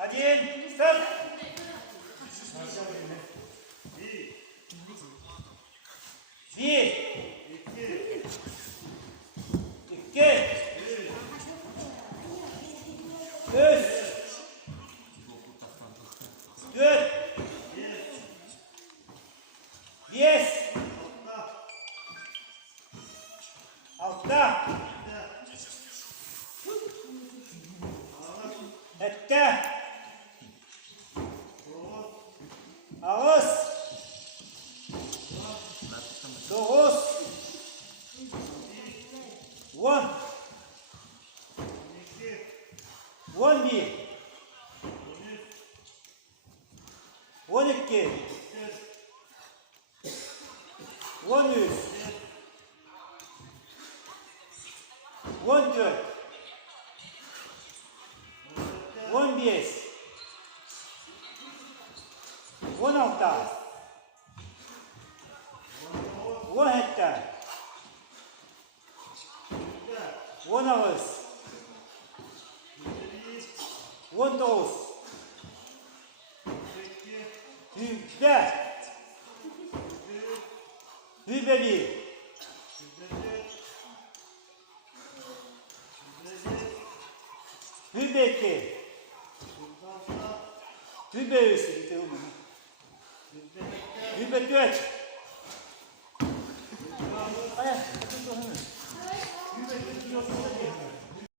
Hadi start. Bir. İki. Üç. Dört. Beş. Altta. Ette. Ağız. Dokuz. 10. 11. 12. 13. 14. 15. 16. 17. 19. 19. 20. 21. 22. 23. 24. Ayak,